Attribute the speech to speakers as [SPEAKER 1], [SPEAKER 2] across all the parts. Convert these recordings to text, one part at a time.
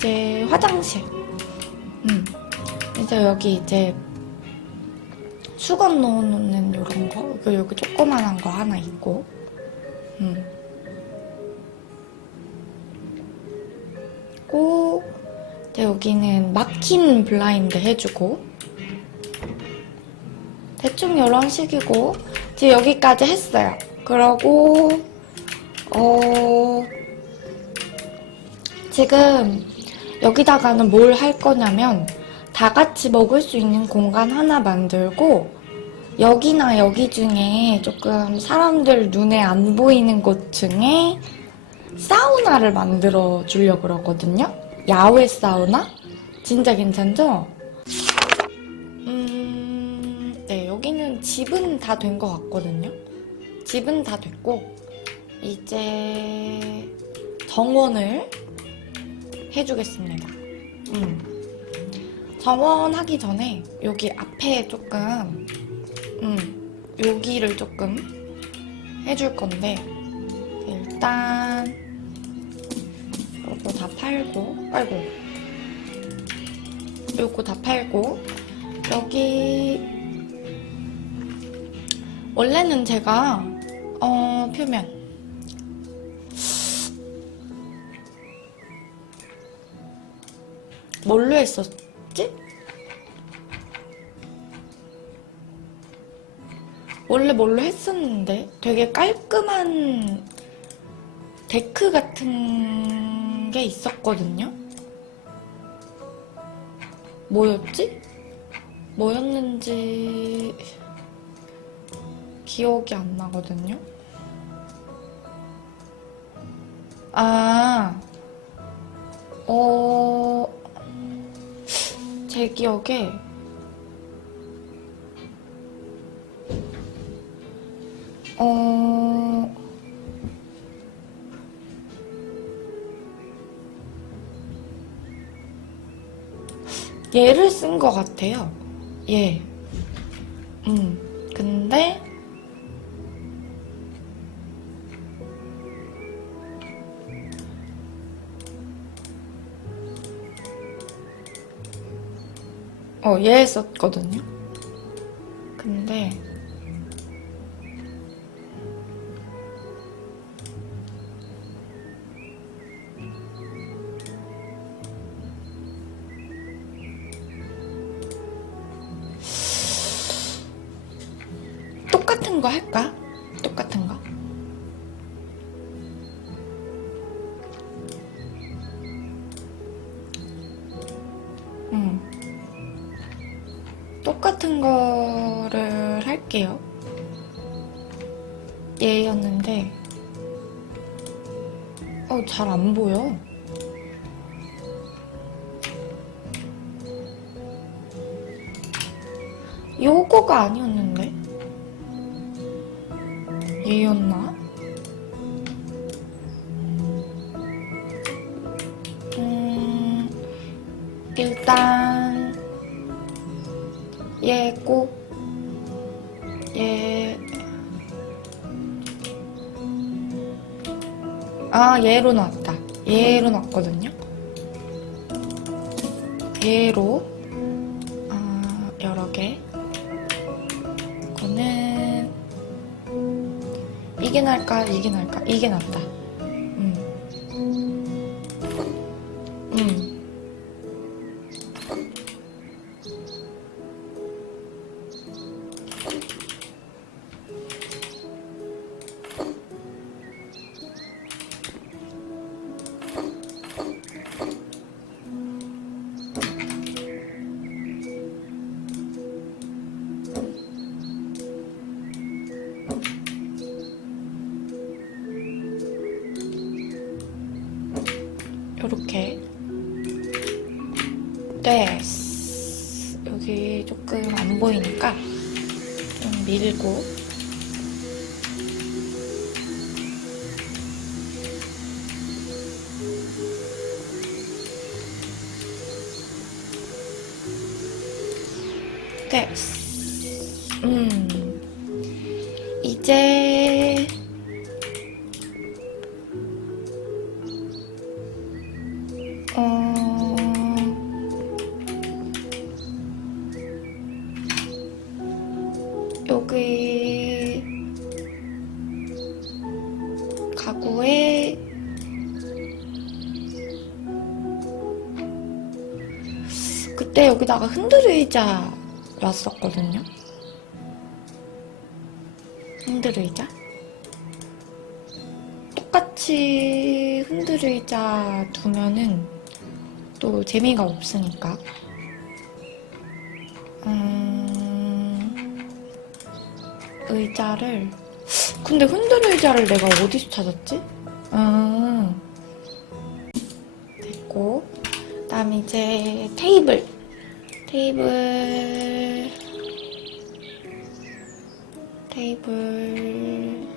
[SPEAKER 1] 이제 화장실. 음. 이제 여기 이제 수건 넣어놓는 이런 거. 그리고 여기 조그만한 거 하나 있고. 음. 있고, 이제 여기는 막힌 블라인드 해주고. 대충 이런 식이고, 이제 여기까지 했어요. 그러고, 어, 지금 여기다가는 뭘 할 거냐면 다 같이 먹을 수 있는 공간 하나 만들고 여기나 여기 중에 조금 사람들 눈에 안 보이는 곳 중에 사우나를 만들어 주려고 그러거든요. 야외 사우나? 진짜 괜찮죠? 음, 네, 여기는 집은 다 된 것 같거든요. 집은 다 됐고, 이제 정원을 해주겠습니다. 음. 정원하기 전에 여기 앞에 조금, 음, 여기를 조금 해줄 건데, 일단, 요거 다 팔고, 아이고. 요거 다 팔고, 여기, 원래는 제가, 어, 표면, 뭘로 했었지? 원래 뭘로 했었는데 되게 깔끔한 데크 같은 게 있었거든요. 뭐였지? 뭐였는지 기억이 안 나거든요. 아, 어, 제 기억에 어 얘를 쓴 것 같아요. 얘. 음. 근데 어, 얘 썼거든요. 근데 똑같은 거 할까? 잘 안 보여. 요거가 아니었는데? 얘였나? 음, 일단, 얘 꼭, 얘, 아, 얘로 나왔다. 얘로 나왔거든요. 얘로, 아, 여러 개. 이거는, 이게 날까, 이게 날까, 이게 낫다. 여기 조금 안 보이니까 좀 밀고. 됐어 그때 여기다가 흔들의자. 똑같이 흔들의자 두면은 또 재미가 없으니까. 음, 의자를 근데 흔들 의자를 내가 어디서 찾았지? 음, 됐고 그다음 이제 테이블 테이블 테이블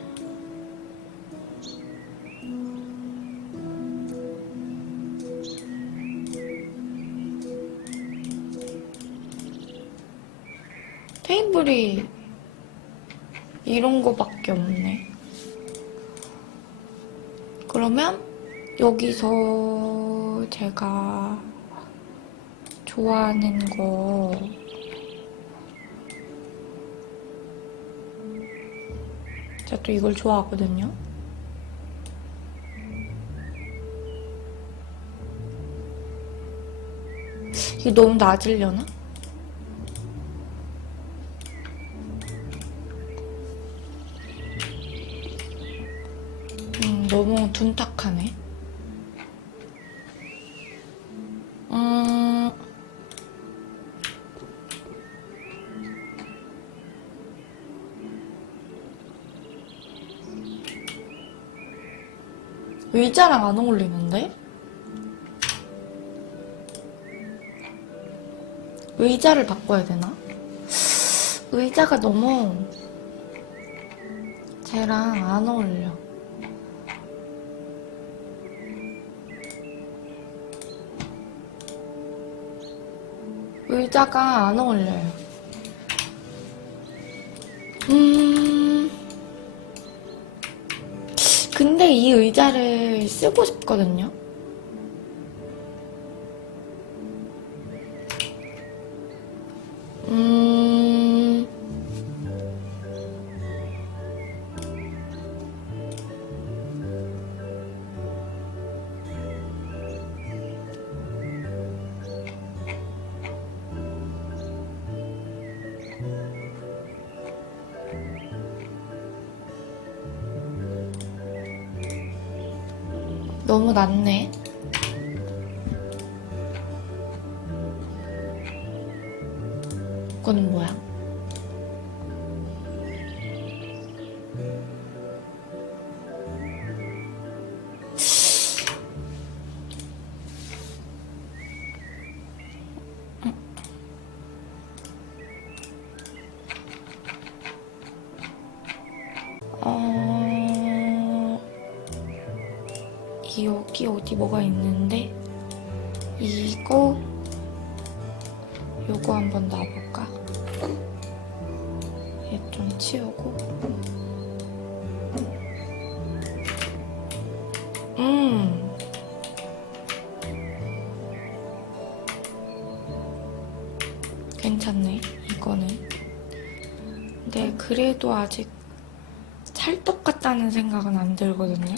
[SPEAKER 1] 테이블이 이런 거밖에 없네. 그러면 여기서 제가 좋아하는 거 제가 또 이걸 좋아하거든요. 이게 너무 낮으려나? 음, 너무 둔탁하네. 의자랑 안 어울리는데? 의자를 바꿔야 되나? 의자가 너무 쟤랑 안 어울려. 의자가 안 어울려요. 근데 이 의자를 쓰고 싶거든요. 낮네. 여기 어디 뭐가 있는데? 이거? 요거 한번 놔볼까? 얘 좀 치우고. 음. 괜찮네 이거는. 근데 그래도 아직 찰떡 같다는 생각은 안 들거든요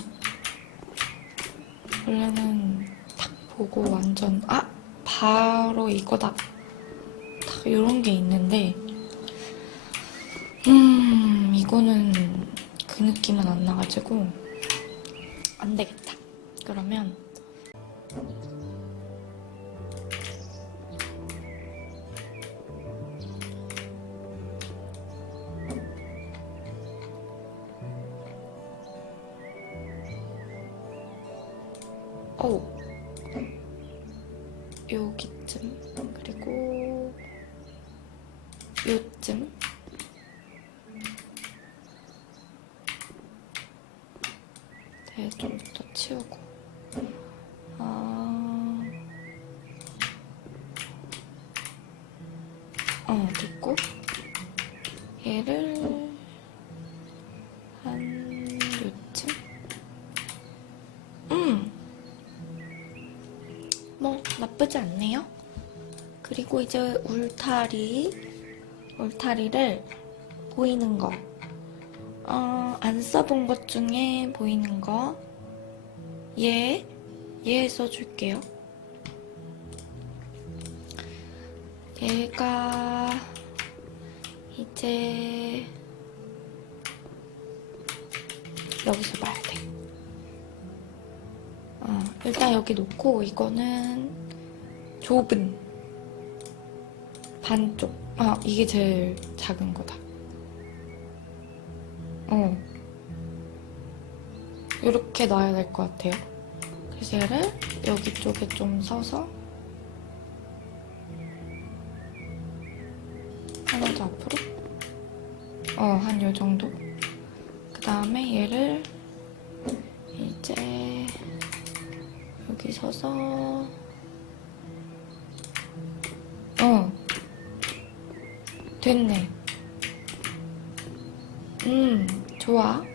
[SPEAKER 1] 원래는 딱 보고 완전 아 바로 이거다. 딱 이런 게 있는데 음 이거는 그 느낌은 안 나가지고 안 되겠다. 그러면 그리고 이제 울타리, 울타리를 보이는 거, 어, 안 써본 것 중에 보이는 거, 얘, 얘 써줄게요. 얘가 이제 여기서 봐야 돼. 어, 일단 여기 놓고 이거는 좁은 반쪽. 아, 이게 제일 작은 거다. 어. 이렇게 놔야 될 것 같아요. 얘를 여기 쪽에 좀 서서 하나 더 앞으로. 어, 한 요 정도. 그 다음에 얘를 이제 여기 서서 됐네. 음 좋아.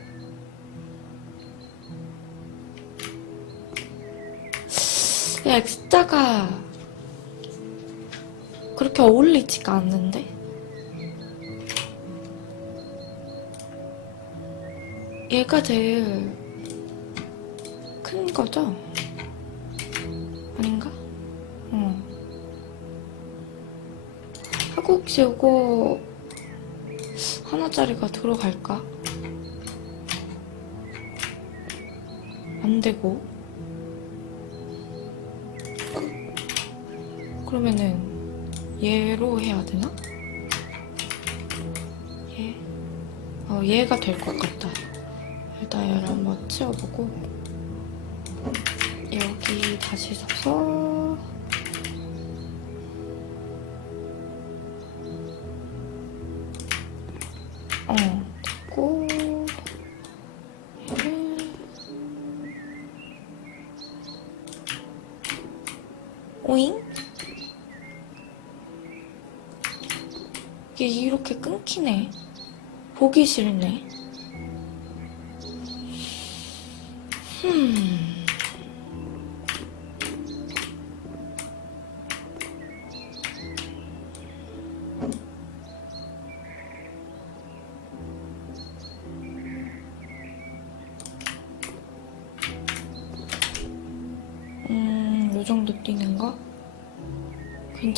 [SPEAKER 1] 이 X자가 그렇게 어울리지가 않는데? 얘가 제일 큰 거죠? 혹시 이거 하나짜리가 들어갈까? 안 되고. 그러면은 얘로 해야 되나? 얘? 어, 얘가 될 것 같다. 일단 얘를 한번 치워보고 여기 다시 서서 어. 됐고. 오잉? 이게 이렇게 끊기네. 보기 싫네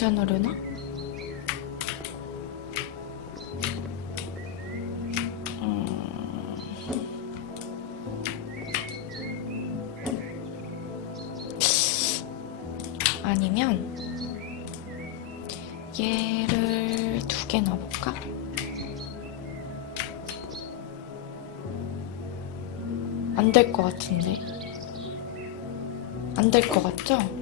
[SPEAKER 1] 괜찮으려나? 아니면 얘를 두 개 넣어볼까? 안 될 것 같은데 안 될 것 같죠?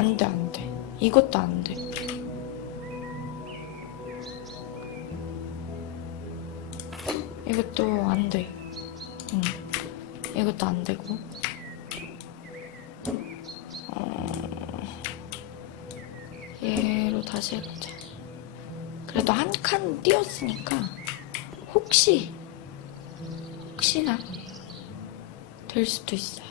[SPEAKER 1] 안 돼, 안 돼. 이것도 안 돼. 이것도 안 돼. 응. 이것도 안 되고. 얘로 다시 해보자. 그래도 한 칸 띄었으니까 혹시 혹시나 될 수도 있어요.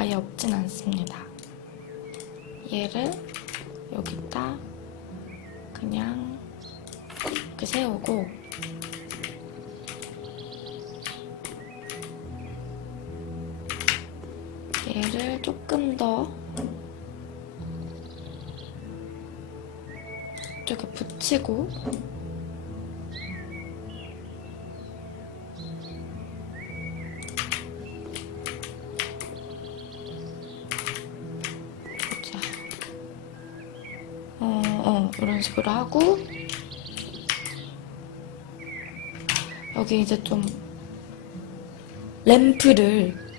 [SPEAKER 1] 아예 없진 않습니다. 얘를 여기다 그냥 이렇게 세우고 얘를 조금 더 이쪽에 붙이고 이런 식으로 하고 여기 이제 좀 램프를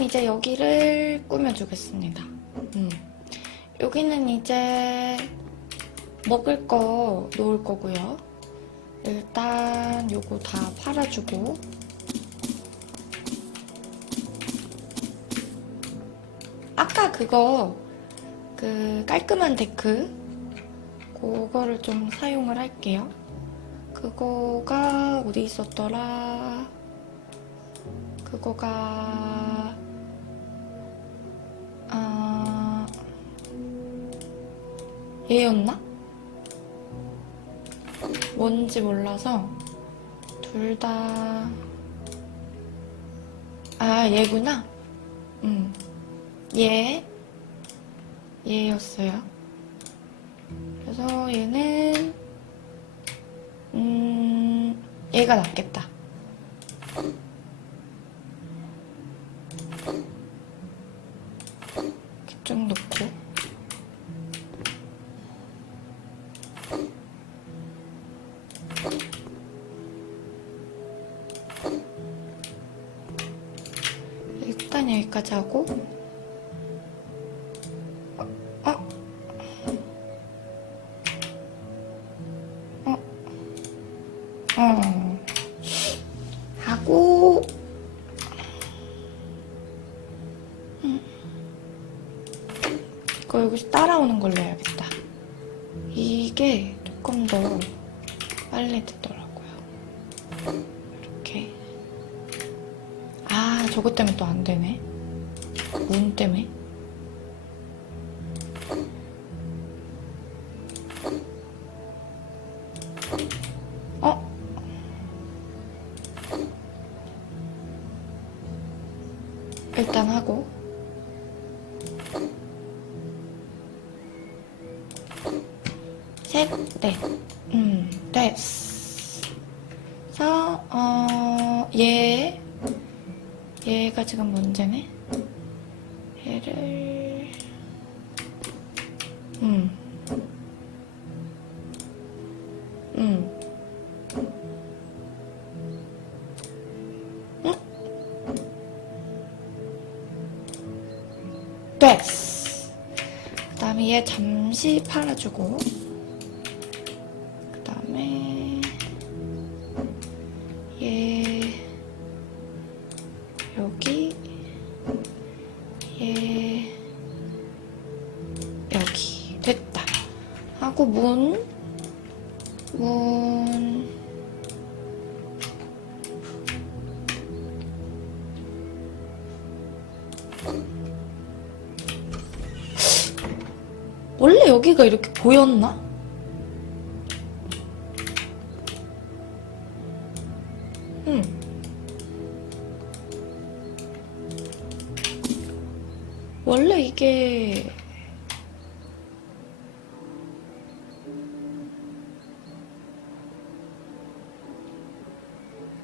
[SPEAKER 1] 그 다음 이제 여기를 꾸며주겠습니다. 음. 여기는 이제 먹을 거 놓을 거고요. 일단 요거 다 팔아주고 아까 그거 그 깔끔한 데크 그거를 좀 사용을 할게요. 그거가 어디 있었더라? 그거가 얘였나? 뭔지 몰라서 둘 다 아 얘구나. 음. 얘 얘였어요. 그래서 얘는 음 얘가 낫겠다. 쭉 놓고 여기까지 하고 어? 어? 어? 어. 하고 이거 따라오는 걸로 해야겠다. 이게 조금 더 빨리 되더라고요. 이렇게. 아, 저것 때문에 또 안 되네. 문 때문에. 됐어. 그 다음에 얘 잠시 팔아주고, 여기가 이렇게 보였나? 응. 원래 이게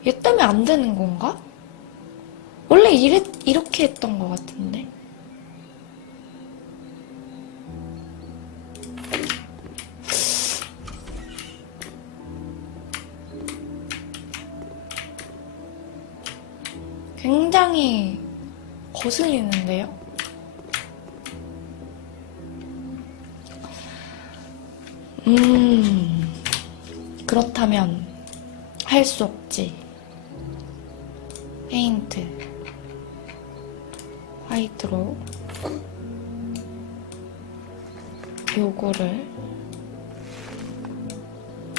[SPEAKER 1] 얘 때문에 안 되는 건가? 원래 이랬, 이렇게 했던 것 같은데. 거슬리는데요? 음, 그렇다면 할 수 없지. 페인트. 화이트로 요거를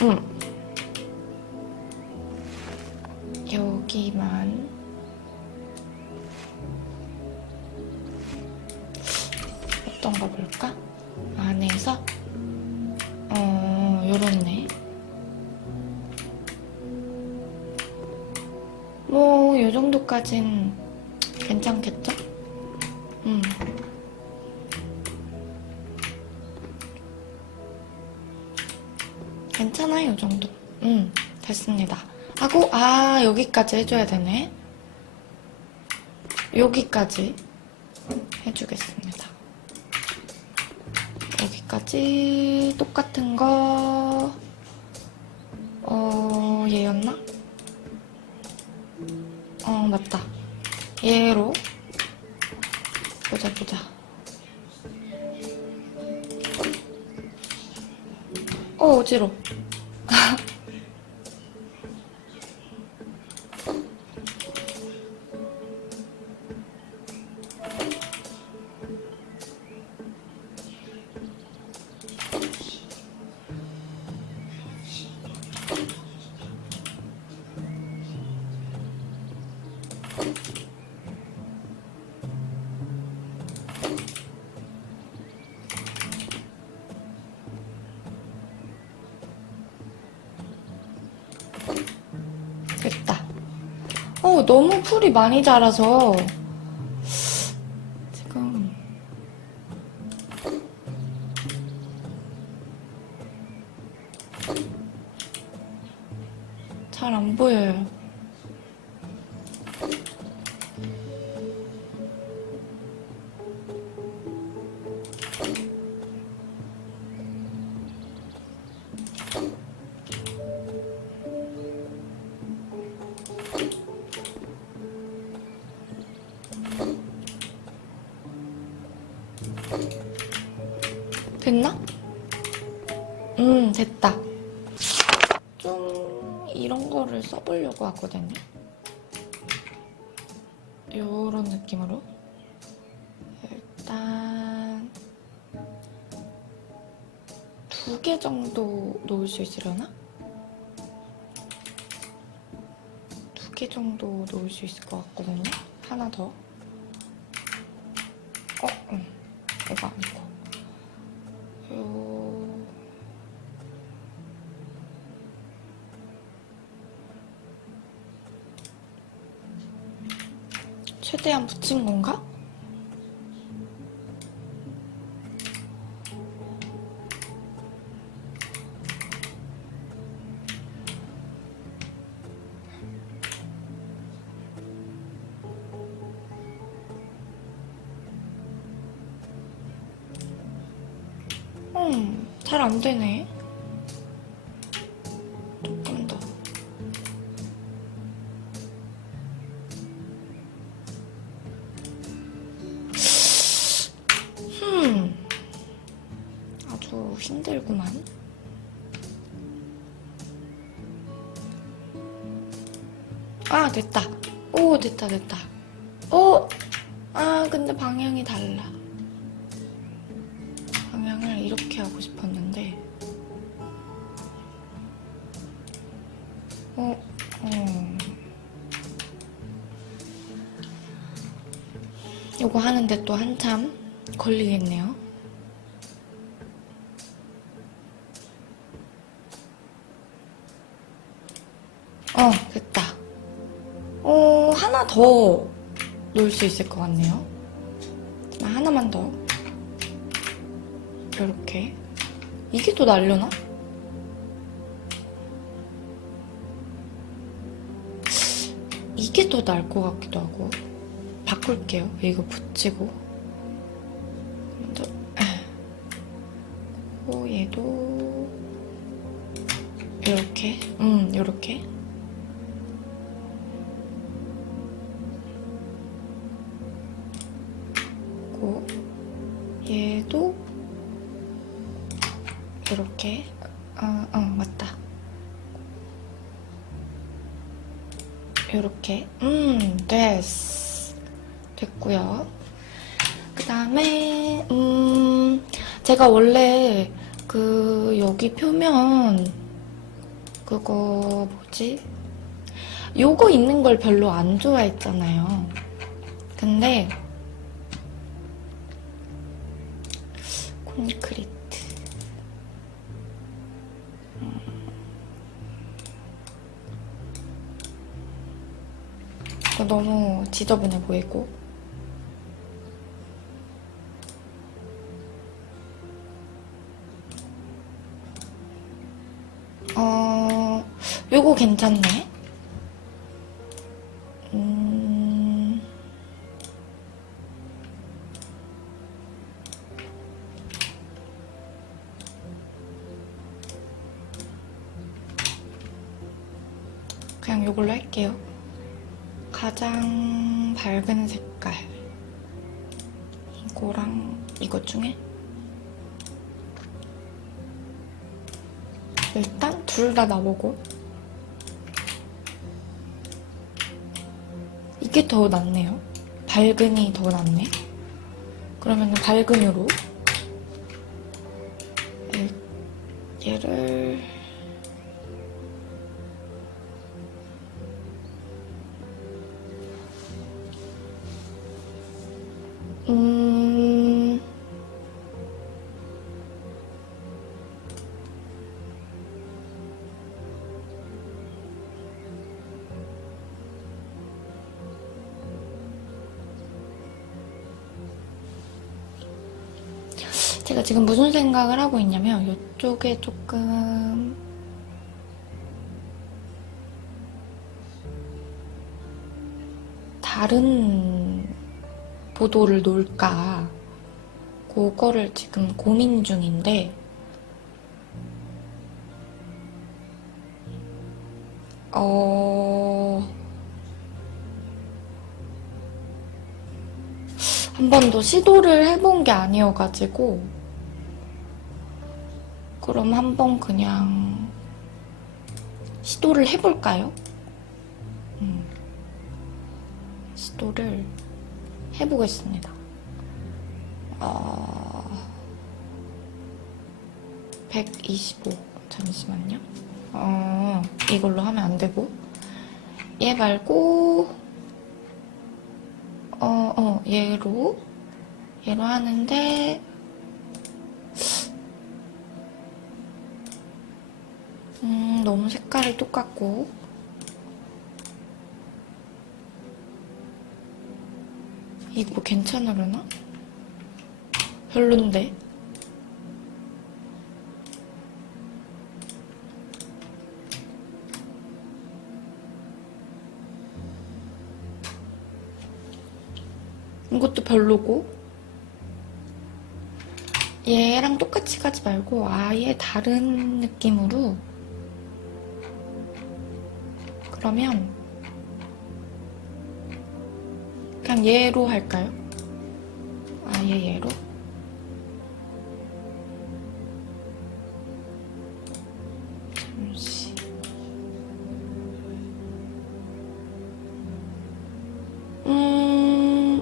[SPEAKER 1] 음 여기만 어 요렇네 뭐 요 정도까진 괜찮겠죠? 음. 괜찮아요, 이 정도. 음, 됐습니다. 하고, 아, 여기까지 해줘야 되네. 여기까지 해주겠습니다. 여기까지 똑같은 거, 어, 얘였나? 어, 맞다. 얘로 보자, 보자. 어, 어지러. 됐 너무 풀이 많이 자라서 됐나? 음, 됐다. 좀 이런 거를 써보려고 하거든요. 요런 느낌으로. 일단 두 개 정도 놓을 수 있으려나? 두 개 정도 놓을 수 있을 것 같거든요. 하나 더. 어, 응. 이거 아니고. 붙인 건가? 음, 잘 안 되네. 됐다. 오, 됐다, 됐다. 오, 아, 근데 방향이 달라. 방향을 이렇게 하고 싶었는데 어, 어. 요거 하는데 또 한참 걸리겠네요. 어, 됐다. 어, 하나 더 놓을 수 있을 것 같네요. 아, 하나만 더. 이렇게. 이게 더 날려나? 이게 더날것 같기도 하고. 바꿀게요. 이거 붙이고. 먼저. 오 얘도. 이렇게. 음 이렇게 그 다음에 음 제가 원래 그 여기 표면 그거 뭐지? 요거 있는 걸 별로 안 좋아했잖아요. 근데 콘크리트. 이거 너무 지저분해 보이고 요거 괜찮네. 음, 그냥 요걸로 할게요. 가장 밝은 색깔. 이거랑 이것 중에 일단 둘 다 나보고 이게 더 낫네요. 밝은이 더 낫네. 그러면 밝은으로 얘- 얘를 지금 무슨 생각을 하고 있냐면 이쪽에 조금 다른 보도를 놓을까? 그거를 지금 고민 중인데 어... 한 번도 시도를 해본 게 아니어가지고 그럼 한번 그냥 시도를 해볼까요? 음, 시도를 해보겠습니다. 어, 125 잠시만요. 어, 이걸로 하면 안 되고 얘 말고 어, 어, 얘로 얘로 하는데 너무 색깔이 똑같고 이거 괜찮으려나? 별론데? 이것도 별로고 얘랑 똑같이 가지 말고 아예 다른 느낌으로 그러면 그냥 얘로 할까요? 아예 얘로? 잠시 음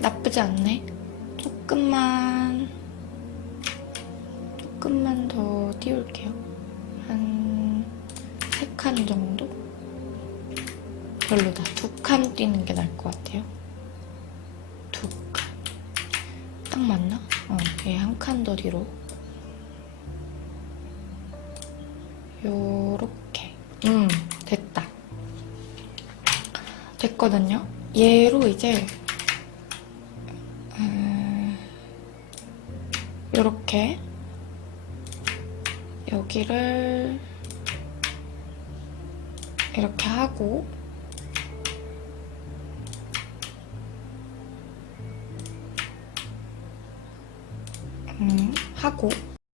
[SPEAKER 1] 나쁘지 않네. 조금만, 조금만 더 띄울게요. 한 세 칸 정도? 별로다. 두칸 띄는 게 나을 것 같아요. 두 칸. 딱 맞나? 어, 얘 한 칸 더 뒤로. 요렇게. 음, 됐다. 됐거든요? 얘로 이제 이렇게 여기를 이렇게 하고 음, 하고